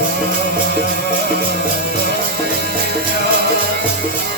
Thank you.